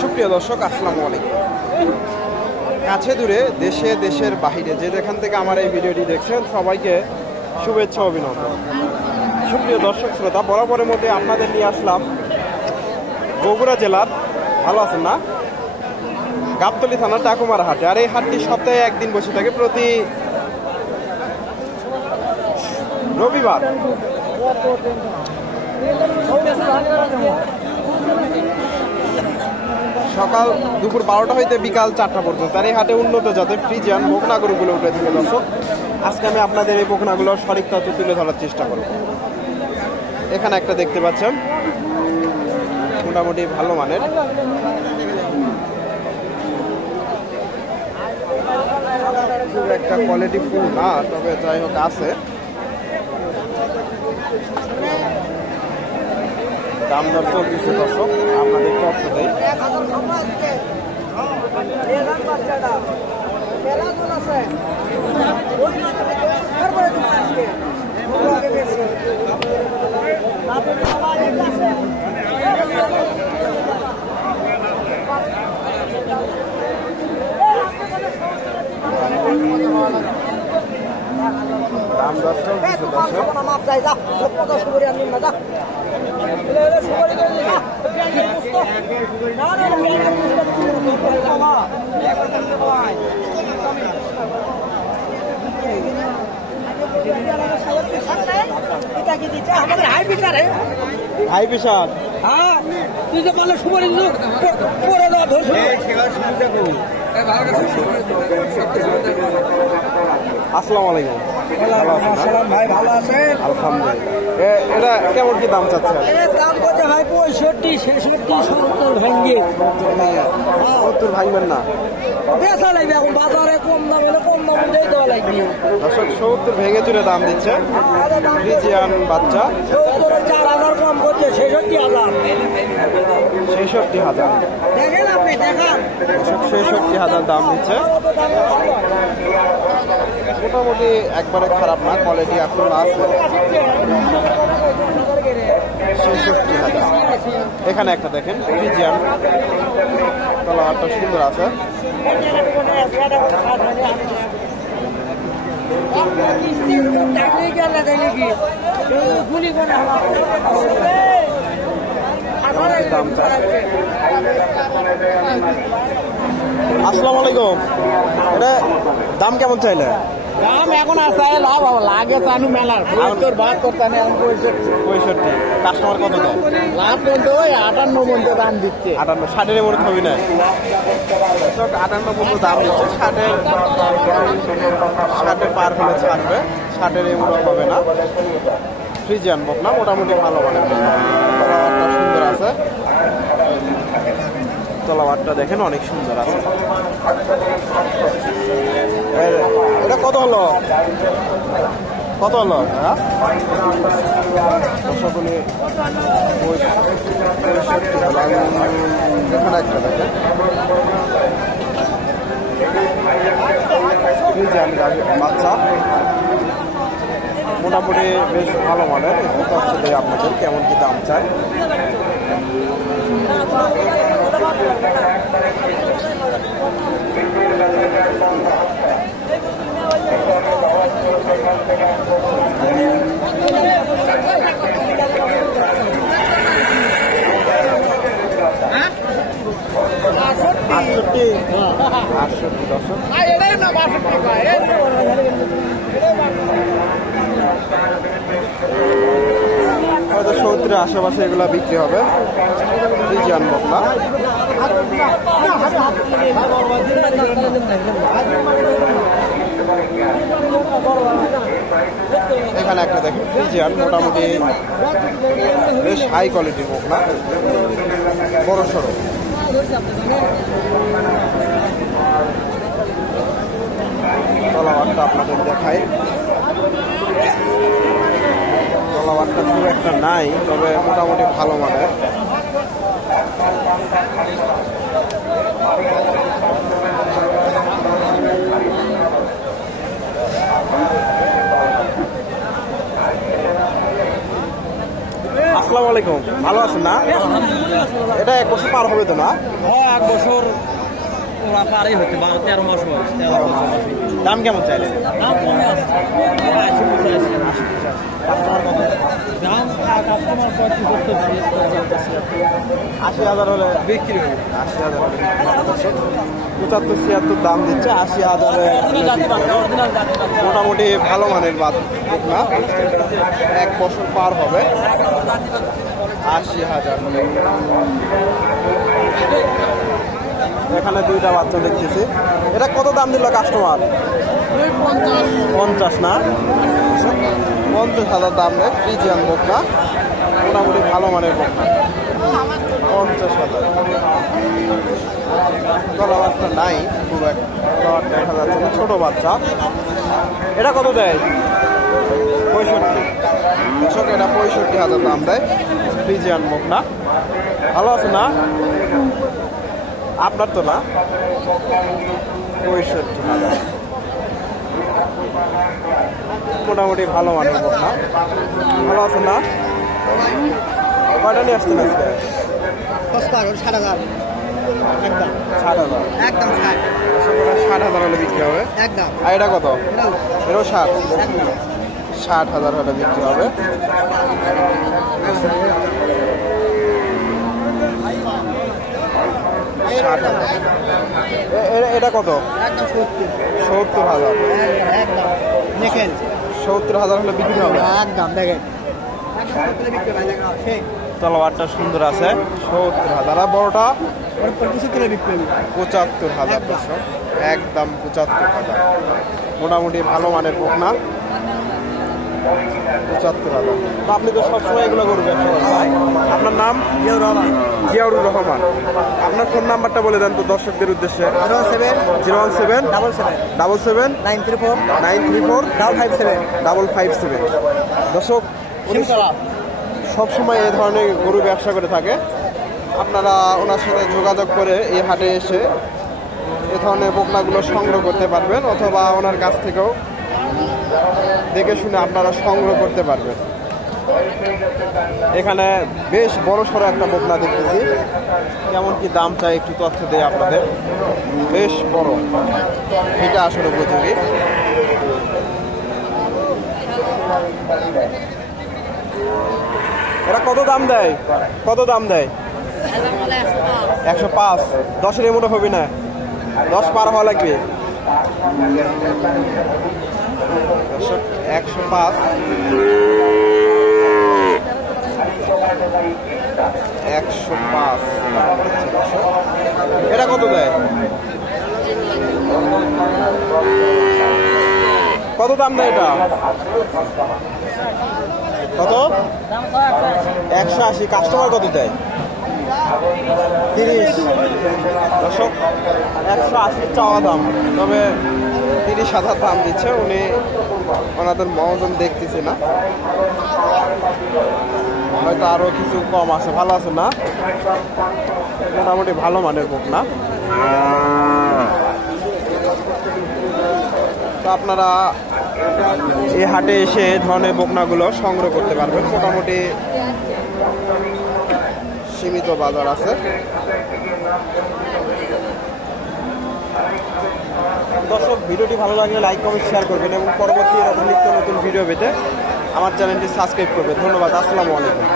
সুপ্রিয় দর্শক, আসসালামু আলাইকুম। কাছে দূরে, দেশে দেশের বাহিরে যে যেখান থেকে আমার এই ভিডিওটি দেখছেন সবাইকে শুভেচ্ছা অভিনন্দন। সুপ্রিয় দর্শক শ্রোতা, বরাবরের মধ্যে আপনাদের নিয়ে আসলাম বগুড়া জেলার, ভালো আছেন না, গাবতলী থানার টাকুমার হাটে। আর এই হাটটি সপ্তাহে একদিন বসে থাকে, প্রতি রবিবার। সকাল দুপুর 12টা হইতে বিকাল 4টা পর্যন্ত। আর এই হাটে উন্নত জাতের ফ্রিজিয়ান বকনা গরুগুলো উঠে থাকে দর্শক। আজকে আমি আপনাদের এই বকনাগুলোর সঠিক তথ্য তুলে ধরার চেষ্টা করব। এখানে একটা দেখতে পাচ্ছেন, মোটামুটি ভালো মানের। খুব একটা কোয়ালিটি ফুল না, তবে যাই হোক আছে। দাম দর চলতেছে দর্শক, আপনাদের তথ্য দেয়। দাম দর চলতেছে দর্শক। হাই বিশাল, তুই যে বলে সুপারি আসসালামু আলাইকুম। ভাই ভালো আছেন? আলহামদুলিল্লাহ। এটা কেমন কি দাম চাচ্ছে? দাম করছে ভাই 65, 66, 70 ভেঙ্গে। 70 ভাঙবেন না? বেচা লাগবে এখন বাজারে, কম দাম হলে কম দাম দিয়ে দেওয়া লাগবে। দর্শক 70 ভেঙে চুরে দাম দিচ্ছে ফ্রিজিয়ান বাচ্চা। 4000 কম করছে, 66,000। 66,000 দেখেন আপনি, দেখান 66,000 দাম দিচ্ছে। মোটামুটি একবারে খারাপ না, কোয়ালিটি এখন আছে। 66,000। এখানে একটা দেখেন ফ্রিজিয়ান, তলাটা সুন্দর আছে। আসসালামু আলাইকুম। এটা দাম কেমন চাইলে? দাম এখন আছে লাভ লাগে চানু মেলার 65। কাস্টমার কত দেয়? লাভ বলতে ওই 58 পর্যন্ত দাম দিচ্ছে। 58, 60-এর মধ্যে হবে না। 58 পর্যন্ত দাম দিচ্ছে। 60 পার হলে ছাড়বে, 60-এর মধ্যে হবে না। ফ্রিজিয়ান বকনা মোটামুটি ভালো মানে, তলাবারটা সুন্দর আছে। তলাবারটা দেখেন অনেক সুন্দর আছে। এটা কত হলো? কত হলো? দর্শকগুলি এখানে একটা দেখেন বাচ্চা, মোটামুটি বেশ ভালো মানের। তথ্য দেয় আপনাদের কেমন কি দাম চায়। আটষট্টি দর্শক। হয়তো 70-এর আশেপাশে এগুলা বিক্রি হবে। ফ্রিজিয়ান বকনা। এখানে একটা দেখেন ফ্রিজিয়ান, মোটামুটি বেশ হাই কোয়ালিটির বকনা, বড় সড়ো। তলাবারটা আপনাদের দেখাই। তলাবারটা খুব একটা নাই, তবে মোটামুটি ভালো মানের। আলাইকুম, ভালো আছেন না? এটা 1 বছর পার হবে তো না? হ্যাঁ 1 বছর ওরা পারেই হচ্ছে 12-13 মাস বয়স। দাম কেমন চাইলেন? দাম কমে আছে 80,000 হলে বিক্রি হবে। 80,000 হলে 75-76 দাম দিচ্ছে। 80,000 মোটামুটি ভালো মানের বকনা, 1 বছর পার হবে। 80,000 হলে। এখানে 2টা বাচ্চা দেখতেছি। এটা কত দাম দিল কাস্টমার? 50 না? 50,000 দাম দেয়। ফ্রিজিয়ান বকনা, মোটামুটি ভালো মানের বকনা। 50,000। বড় বাচ্চা নাই খুব একটা দেখা যাচ্ছে না, ছোট বাচ্চা। এটা কত দেয়? 65। দর্শক এটা 65,000 দাম দেয়। ফ্রিজিয়ান বকনা, ভালো আছে না? আপনার তো না? 65,000। মোটামুটি ভালো মানের বকনা, ভালো আছে না? কয়টা নিয়ে আসতেন আজকে? 60,000 একদম 60,000। একদম 60,000 হলে বিক্রি হবে। একদম। আর এটা কত? এটাও 60,000 হলে বিক্রি হবে। এটা কত? একদম 70,000। একদম দেখেন 70,000 হলে বিক্রি হবে। একদম দেখেন তলোয়ারটা সুন্দর আছে। 70,000। আর বড়টা? 75,000 দর্শক একদম 75,000। মোটামুটি ভালো মানের বকনা, 75,000। তো আপনি তো সবসময় এগুলো গরু ব্যবসা করেন ভাই। আপনার নাম? জিয়াউর রহমান। আপনার ফোন নাম্বারটা বলে দেন তো দর্শকদের উদ্দেশ্যে। 017 77 934 934 557 557। দর্শক উনি সবসময় এই ধরনের গরু ব্যবসা করে থাকে। আপনারা ওনার সাথে যোগাযোগ করে এই হাটে এসে এ ধরনের বকনাগুলো সংগ্রহ করতে পারবেন, অথবা ওনার কাছ থেকেও দেখে শুনে আপনারা সংগ্রহ করতে পারবেন। এখানে বেশ বড় সড়ো একটা বকনা দেখতেছি, কেমন কি দাম চাই একটু তথ্য দেয় আপনাদের। বেশ বড়, এটা আসলে উপযোগী। এটা কত দাম দেয়? কত দাম দেয়? 105। 10-এর এমনও হবে না, 10 পার হওয়া লাগবে। 105। 105। এটা কত দেয়? কত দাম দেয় এটা? কত? 180। কাস্টমার কত দেয়? 30। দর্শক 180 চাওয়া দাম, তবে 30,000 দাম দিচ্ছে উনি। ওনাদের মহজন দেখতেছি না, হয়তো আরো কিছু কম আছে। ভালো আছে না? মোটামুটি ভালো মানের বকনা। তো আপনারা এই হাটে এসে এই ধরনের বকনাগুলো সংগ্রহ করতে পারবেন। মোটামুটি সীমিত বাজার আছে। দর্শক ভিডিওটি ভালো লাগলে লাইক কমেন্ট শেয়ার করবেন এবং পরবর্তী এরকম নিত্য নতুন ভিডিও পেতে আমার চ্যানেলটি সাবস্ক্রাইব করবেন। ধন্যবাদ। আসসালামু আলাইকুম।